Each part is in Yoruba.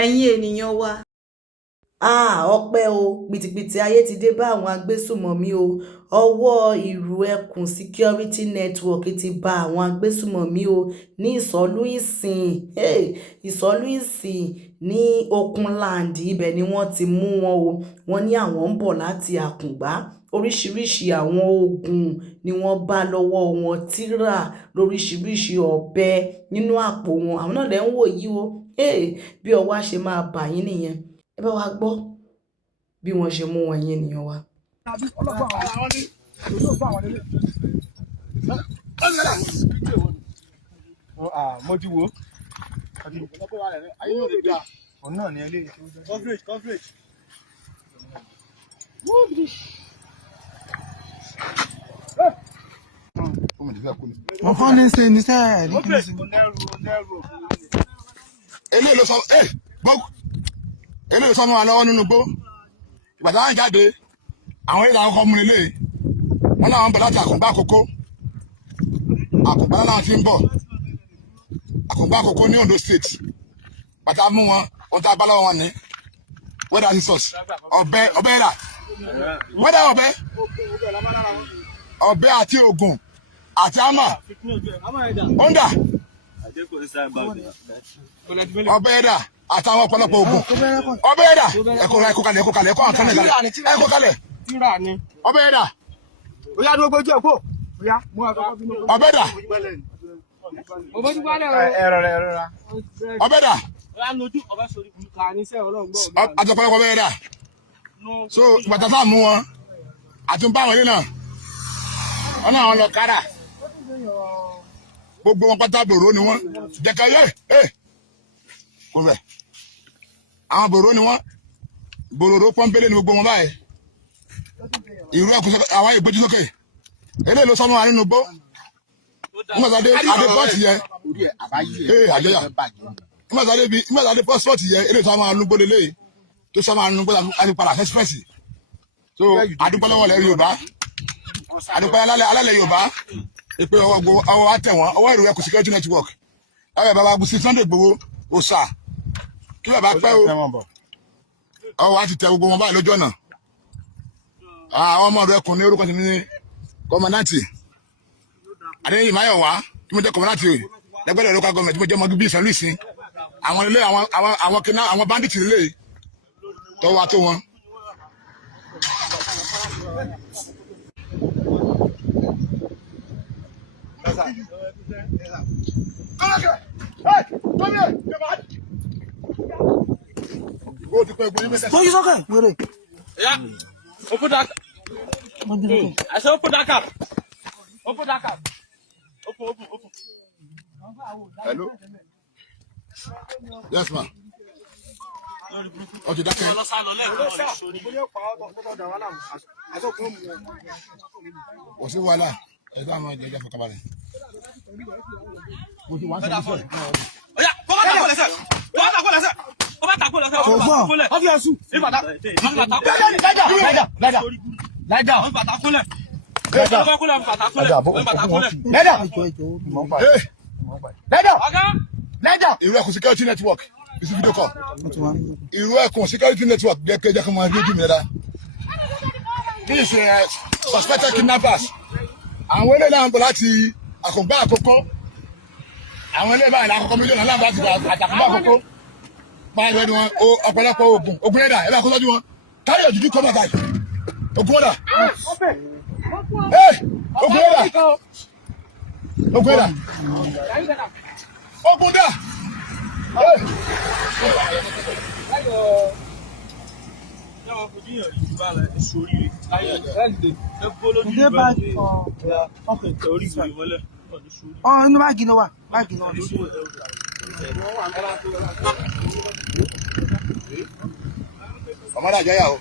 ẹ̀yin ènìyàn wa. Ọpẹ́ o, pìtìpìtì ayé ti dé bá àwọn agbésùmọ̀mí o. Ọwọ́ ìrù ẹkùn security network ti bá àwọn agbésùmọ̀mí o ní ìsọ̀lú ìsìn. Ìsọ̀lú ìsìn ní Okunland, ibẹ̀ ni wọ́n ti mú wọn o. Wọ́n ní àwọn ń bọ̀ láti Àkùngbá. Oríṣiríṣi àwọn oògùn ni wọ́n bá lọ́wọ́ wọn, tírà lóríṣiríṣi, ọ̀bẹ nínú àpò wọn. Àwọn náà lẹ́ ń wò yìí o. Bí ọwọ́ á ṣe máa bà yín nìyẹn. Ẹ bá wa gbọ́ bí wọ́n ṣe mú wọn yẹn ènìyàn wa. Mo ti wo. Ọ̀nà ni ilé coverage. Wọ́n kọ́ ní ṣe níṣẹ́ ẹ̀rí kí ní ṣe. Eléyìí ló sọ mọ́ wa lọ́wọ́ nínú gbó. Ìgbà táwọn jáde, àwọn ìlànà ọkọ̀ mú lélẹ̀. Wọ́n náà ń bọ̀ láti Àkùngbá Àkókó. Àkùngbá náà ti ń bọ̀. Àkùngbá Àkókó ní Ondo State. Bàtà mú wọn, ohun tá a bá lọ́wọ́ wọn ní. Wẹ́dà sísọ̀s. Ọ̀bẹ rà. Wẹ́dà ọ̀bẹ àti ògùn àti àmà. Honda. Ọ̀bẹ ẹ̀dà àtàwọn ọ̀pọ̀lọpọ̀ ogun. Ọ̀bẹ ẹ̀dà ẹ̀kọ́ kalẹ̀ ẹ̀kọ́ àtúnẹ̀ kalẹ̀. Ọ̀bẹ ẹ̀dà. Ọ̀bẹ ẹ̀dà. Ọ̀bẹ ẹ̀dà. Àtọ̀pọ̀lọpọ̀ ọ̀bẹ ẹ̀dà. So ìbàtà sáà mú wọn àtúnbá wọn nínà. Wọ́n náà wọn lọ kára. Gbogbo wọn pátá bòrò ni wọ́n. Jẹ̀ka kò bẹ̀. Àwọn bòrò ni wọ́n. Bòròrò pọ́npẹ́lẹ́ ni gbogbo wọn báyìí. Ìrú ẹ̀kún àwọn ìgbójú sókè. Eléyìí ló sọ́nù wa nínú gbó. Ìmọ̀sáde pọ́ọ̀tì yẹ. Àjọyà. Ìmọ̀sáde pọ́ọ̀tì yẹ. Eléyìí tó máa nugbó lélẹ̀. Tó sọ máa nugbó láti padà express. So àdúpẹ́ lọ́wọ́ ilẹ̀ Yorùbá. Àdúpẹ́ alálẹ̀ Yorùbá. Ìpè ọwọ́ àtẹ̀ wọn. Ọwọ́ ìrù ẹkùn security network. Ẹ̀rọ bàbá Gúsí Sunday Igboho òòṣà. Kí bàbá pẹ́ o. Ọwọ́ àti tẹ gbogbo wọn báyìí lójú ọ̀nà. Àwọn ọmọ rẹ̀ kùn ní orúkọ ti ní kọ́mọ̀nàtì. Adéyìn Máyọ̀wá tí mo jẹ́ kọ́mọ̀nàtì lẹ́gbẹ̀rẹ̀ local government tí mo jẹ́ ọmọ bíbí ìsọ̀lú ìsìn. Àwọn ilé àwọn bandits ilé tọ́wọ́ wa tó wọn. Open that. I said open that cap. Open that cap. Open. Hello. Yes, ma. Okay, that's it. What's it wala? I don't know. Just for cabaret. What you want to say? Yeah, come on, sir. Ìrú ẹkùn security network is a video call. Ìrú ẹkùn security network jẹ́ kí wọ́n rí ojú mi rẹ̀. This is suspected kidnappers. Àwọn eléyìí náà ń bọ̀ láti Àkùngbá Àkókó. Àwọn eléyìí báyìí lákòókò mílíọ̀nù náà láti Àkùngbá Àkókó. Báyìí lẹ́nu wọn ọ̀pọ̀lọpọ̀ ogun ẹ̀dà ẹ̀ bá kó sọ́jú wọn. Carry your juju come out guys. Ogun ẹ̀dà. Ogun ẹ̀dà. Ogun ẹ̀dà. Ogun ẹ̀dà. Inú báàgì náà wà. Ọmọdé àjọyà o.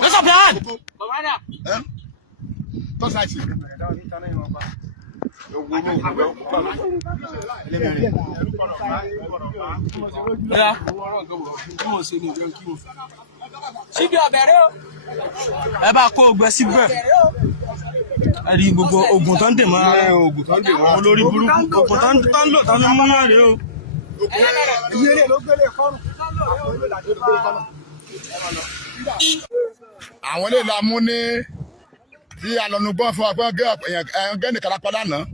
What's up, man? Tọ́sí àìsí. Síbi ọbẹ̀ rẹ o. Ẹ bá kó ogbẹ síbẹ̀. Ẹ rí gbogbo oògùn tó ń dè mọ́ ara ẹ̀ oògùn tó ń dè mọ́ olórí burúkú oògùn tó ń lò tó ń mú náà rè o. Àwọn ilé ìlà mú ní tí alọ́nugbọ́n fún ọgbọ́n gẹ́nì kálápá lánàá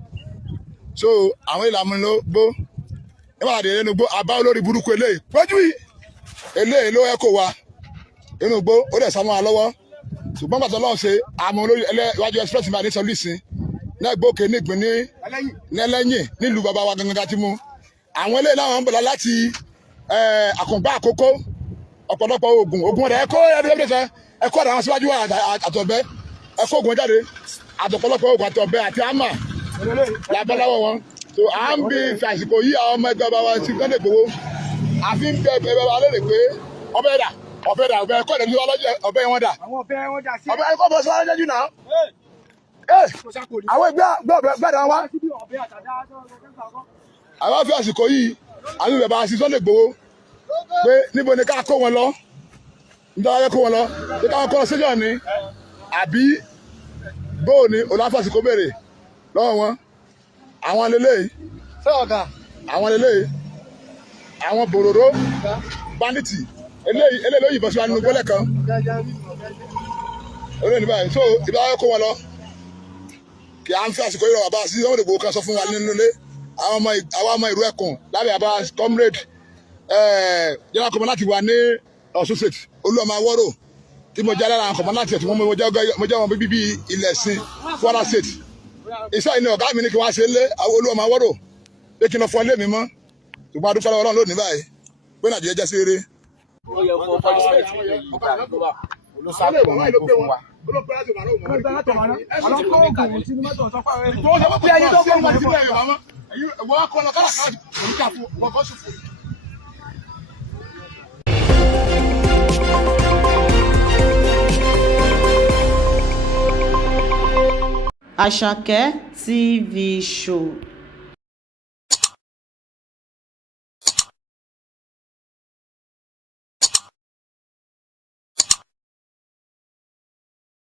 so àwọn ilé ìlàmú ló gbó nígbà tí inú gbó àbá olórí burúkú eléyìí pẹ́jú yìí eléyìí ló ẹ̀kọ́ wa inú gbó ó dẹ̀ sáwọn alọ́wọ́ ṣùgbọ́n bàtà ọlọ́run ṣe àmọ́ olórí iwájú express máa ní sọlísìn náà gbókè nígbìn ní nẹ́lẹ́yìn nílùú bàbá wa gangan ti mú àwọn eléyìí láwọn ń bọ̀ láti àkùngbá àkókò ọ̀pọ̀lọpọ̀ oògùn rẹ̀ ẹ̀kọ́ àwọn síwájú àtọ̀bẹ́ ẹ̀kọ́ oògùn jáde àtọ̀pọ̀lọpọ̀ oògùn àtọ̀bẹ́ àti àmà lábẹ́láwọ̀ wọn so à ń bí àsìkò yí àwọn ọmọ ẹgbẹ́ bàbá ti gbọ́dọ̀ gbowó àfi ń bẹ bàbá lérè pé ọbẹ̀ dà ọbẹ̀ ẹ̀kọ́ ìdẹ̀bí ọbẹ̀ wọn dà ọbẹ̀ ẹ̀kọ́ bọ̀ sí wọn lọ́jọ́ jù náà àwọn gbẹ́dà wá àwọn fi àsìkò yìí àwọn bàbá ti Sunday Igboho pé níbo ni ká kó wọn lọ nítorí kó wọn lọ pé káwọn kọ́ sẹ́jọ́ ni àbí bóò ni olùfàsìkò béèrè lọ́wọ́ wọn àwọn lélẹ́yìí àwọn bòròró banditi eléyìí ló yìnbọn sí wa nínú gbọ́lẹ̀ kan olóyìn báyìí so ìbáwọ́ kó wọn lọ kí à ń fi àsìkò yìí rọ bàbá sí Sunday Igboho kan sọ fún wa nínú ilé àwọn ọmọ ìlú Ẹkùn lábẹ́ àbá comrade jẹ́nà kọ́mọ láti wà ní Ọ̀ṣun state Olúọmọ Awórò tí mo jẹ́ lára àwọn kọ́mọ láti ẹ̀tún mo jẹ́ wọn bíbí ilẹ̀ ẹ̀sìn Kwara state iṣẹ́ ìní ọ̀gá mi ní kí wọ́n ṣe lé àwọn Olúọmọ Awórò pé kí n lọ fọ ilé mi mọ́ ṣùgbọ́n adúpẹ́ lọ́wọ́ Ọlọ́run lónìí báyìí pé Nàìjíríà jẹ́ sí eré. Àṣàkẹ́ TV show.